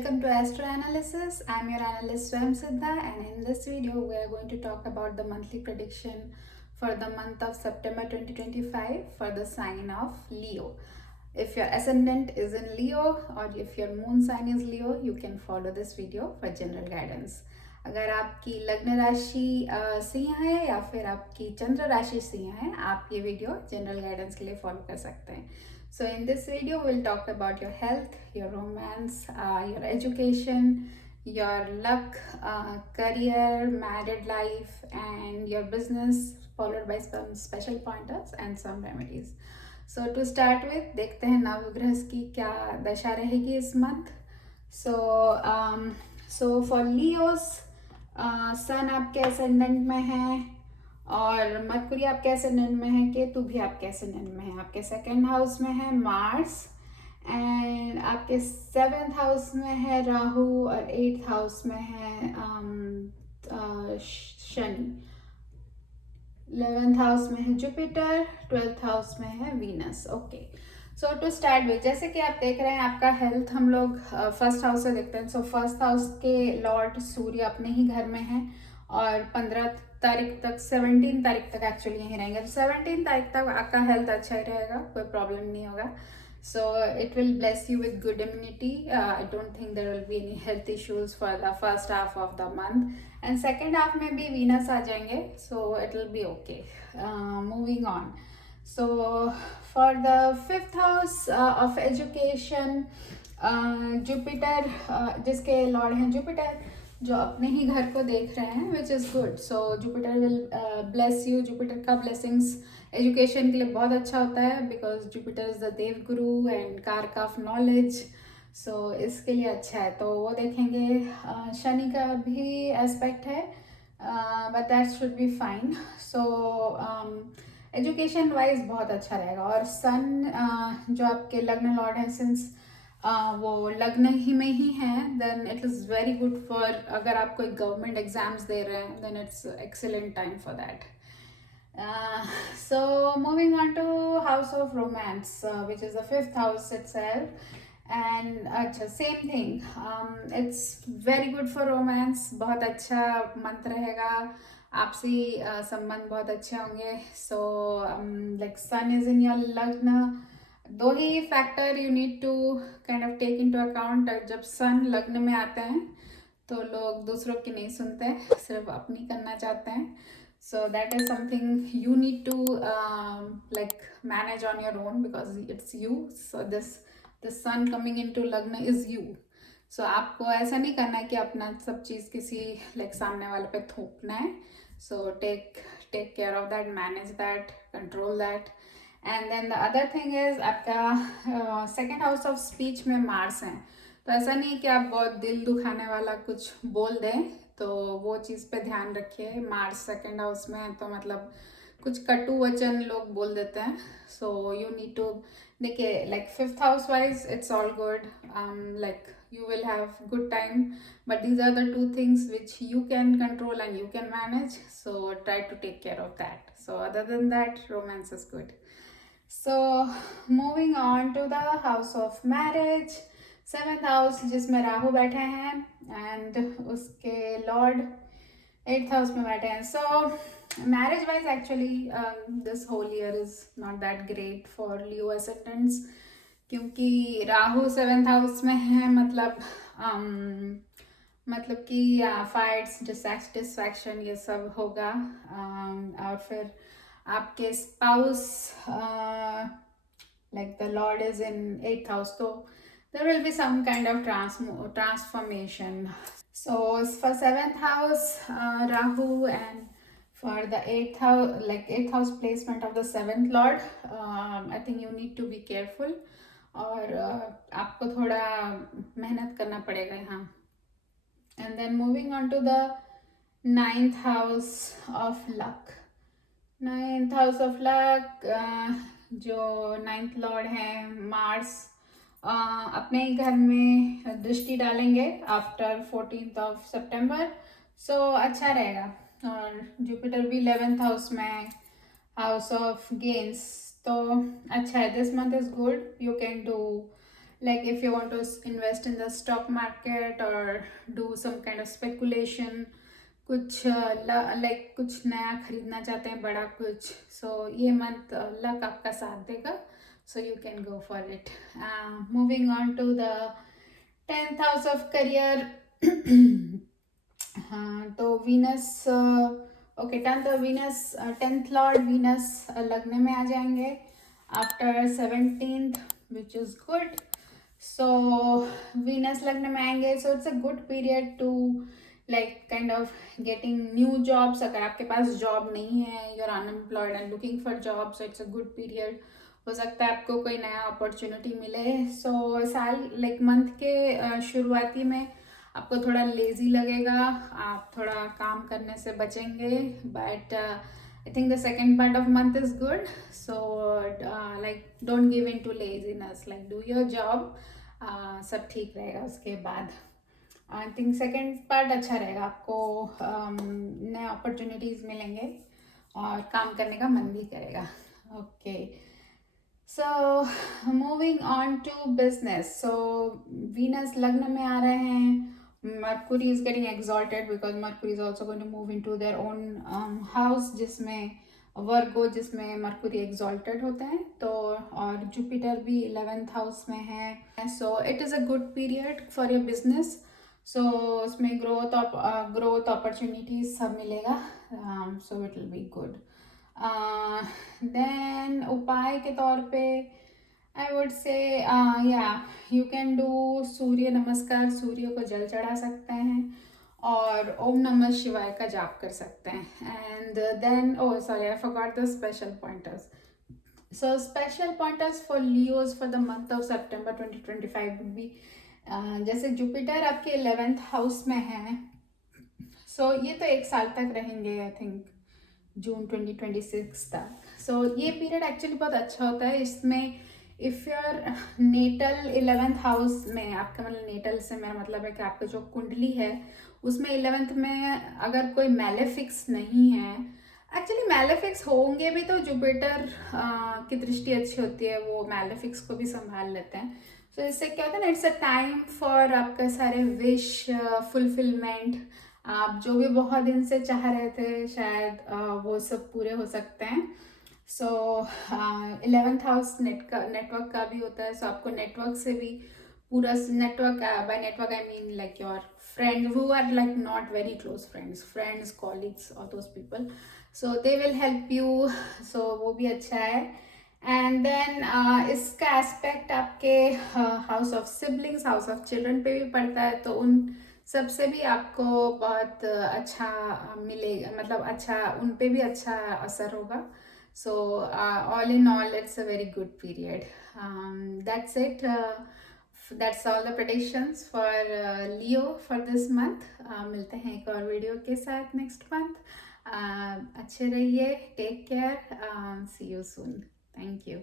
Welcome to Astro Analysis. I'm your analyst Swam Siddha, and in this video we are going to talk about the monthly prediction for the month of September 2025 for the sign of Leo. If your ascendant is in Leo or if your moon sign is Leo, you can follow this video for general guidance. अगर आपकी लग्न राशि सिंह है या फिर आपकी चंद्र राशि सिंह है, आप ये वीडियो जनरल गाइडेंस के लिए फॉलो कर सकते हैं. So in this video, we'll talk about your health, your romance, your education, your luck, career, married life, and your business, followed by some special pointers and some remedies. So to start with, देखते हैं नवग्रह की क्या दशा रहेगी इस month. So for Leos, सन आपके ascendant में है और मरकुरी आपके एसेंडेंट में है, केतु भी आपके एसेंडेंट में है, आपके सेकंड हाउस में है मार्स एंड आपके सेवेंथ हाउस में है राहु और एट्थ हाउस में है शनि, 11th हाउस में है जुपिटर, 12th हाउस में है Venus. Okay, so to start with, जैसे कि आप देख रहे हैं आपका हेल्थ हम लोग फर्स्ट हाउस से देखते हैं. सो फर्स्ट हाउस के लॉर्ड सूर्य अपने ही घर में है और 15 तारीख तक, 17 तारीख तक एक्चुअली यहीं रहेंगे. तो 17 तारीख तक आपका हेल्थ अच्छा ही रहेगा, कोई प्रॉब्लम नहीं होगा. So it will bless you with good immunity. I don't think there will be any health issues for the first half of the month and second half में भी वीनस आ जाएंगे, so it will be okay. Moving on, so for the fifth house of education, Jupiter, जिसके lord हैं Jupiter, जो अपने ही घर को देख रहे हैं, which is good. So Jupiter will bless you. Jupiter का ब्लेसिंग्स एजुकेशन के लिए बहुत अच्छा होता है because Jupiter is the Dev Guru and कारक ऑफ नॉलेज. सो इसके लिए अच्छा है, तो वो देखेंगे. शनि का भी एस्पेक्ट है but that should be fine. So education wise बहुत अच्छा रहेगा. और सन जो आपके लग्न लॉर्ड है, सिंस वो लग्न ही में ही है, then it is very good for, अगर आप कोई गवर्नमेंट एग्जाम्स दे रहे हैं, then it's excellent time for that. So moving on to house of romance, which is the fifth house itself, and अच्छा same thing, it's very good for romance. बहुत अच्छा month रहेगा, आपसी संबंध बहुत अच्छे होंगे. So like sun is in your lagna, दो ही factor you need to kind of take into account. जब सन लग्न में आते हैं तो लोग दूसरों की नहीं सुनते, सिर्फ अपनी करना चाहते हैं. So that is something you need to like manage on your own because it's you. So this sun coming into lagna is you. So आपको ऐसा नहीं करना है कि अपना सब चीज़ किसी लाइक सामने वाले पे थोपना है. So take care of that, manage that, control that. And then the other thing is आपका सेकेंड हाउस ऑफ स्पीच में मार्स हैं, तो ऐसा नहीं कि आप बहुत दिल दुखाने वाला कुछ बोल दें, तो वो चीज़ पे ध्यान रखिए. मार्स सेकेंड हाउस में है तो मतलब कुछ कटु वचन लोग बोल देते हैं. सो यू नीड टू, देखिए like fifth house wise it's all good, like you will have good time, but these are the two things which you can control and you can manage, so try to take care of that. So other than that, romance is good. So moving on to the house of marriage, seventh house जिसमें राहु बैठे हैं and उसके Lord eighth house में बैठे हैं. So marriage wise actually this whole year is not that great for Leo ascendants, क्योंकि Rahu seventh house में है, मतलब कि फाइट्स, डिससैटिस्फैक्शन ये सब होगा. और फिर आपके spouse like the Lord is in eighth house, तो there will be some kind of transformation. So for seventh house Rahu, and for the eighth house placement of the seventh lord, I think you need to be careful और आपको थोड़ा मेहनत करना पड़ेगा यहाँ. And then moving on to the ninth house of luck. ninth house of luck, जो ninth lord है Mars, अपने ही घर में दृष्टि डालेंगे आफ्टर 14th ऑफ सितंबर. सो अच्छा रहेगा. और जुपिटर भी 11th हाउस में, हाउस ऑफ गेन्स, तो अच्छा है. This month is good. You can do like if you want to invest in the stock market or do some kind of speculation, कुछ like कुछ नया खरीदना चाहते हैं, बड़ा कुछ, सो ये मंथ लक आपका साथ देगा, so you can go for it. Moving on to the 10th house of career. हाँ, तो Venus, okay, 10th Lord Venus लग्न में आ जाएंगे after 17th, which is good. So Venus लग्न में आएंगे, so it's a good period to like kind of getting new jobs. अगर आपके पास जॉब नहीं है, you are unemployed and looking for job, so it's a good period. हो सकता है आपको कोई नया अपॉर्चुनिटी मिले. सो साल लाइक मंथ के शुरुआती में आपको थोड़ा लेजी लगेगा, आप थोड़ा काम करने से बचेंगे, but I think the second part of month is good. So like don't give in to laziness, like do your job, सब ठीक रहेगा उसके बाद. आई थिंक सेकेंड पार्ट अच्छा रहेगा, आपको नए अपॉर्चुनिटीज़ मिलेंगे और काम करने का मन भी करेगा. Okay, so moving on to business. So Venus लग्न में आ रहे हैं. Mercury is getting exalted because Mercury is also going to move into their own house, जिसमें वर्गो, जिसमें मरकुरी एग्जॉल्टेड होते हैं, तो और जुपिटर भी 11th हाउस में है. So it is a good period for your business. So उसमें ग्रोथ अपॉर्चुनिटीज सब मिलेगा. So it will be good. Then उपाय के तौर पे I would say you can do Surya namaskar, Surya को जल चढ़ा सकते हैं और ओम नमः शिवाय का जाप कर सकते हैं. And then sorry, I forgot the special pointers. So special pointers for Leos for the month of September 2025 would be, जैसे जुपिटर आपके 11th हाउस में है, सो ये तो एक साल तक रहेंगे, आई थिंक जून 2026 तक. सो ये पीरियड एक्चुअली बहुत अच्छा होता है. इसमें if your natal 11th house में, आपका मतलब नेटल से मेरा मतलब है कि आपका जो कुंडली है उसमें 11th में अगर कोई मैलेफिक्स नहीं है, एक्चुअली मैलेफिक्स होंगे भी तो जुपिटर की दृष्टि अच्छी होती है, वो मैलेफिक्स को भी संभाल लेते हैं. सो इससे क्या होता है ना, इट्स अ टाइम फॉर आपका सारे विश फुलफिलमेंट. आप जो भी बहुत दिन से चाह रहे थे शायद वो सब पूरे हो सकते हैं. सो 11th हाउस नेटवर्क का भी होता है. सो आपको नेटवर्क से भी पूरा network, by network I mean like your friends who are like not very close friends, colleagues और those people, so they will help you. So वो भी अच्छा है. एंड देन इसका एस्पेक्ट आपके house of siblings, house of children पे भी पड़ता है, तो उन सबसे भी आपको बहुत अच्छा मिलेगा, मतलब अच्छा उन पे भी अच्छा असर होगा. So all in all, it's a very good period. That's it. That's all the predictions for Leo for this month. मिलते हैं एक और वीडियो के साथ next month. अच्छे रहिए, take care, see you soon. Thank you.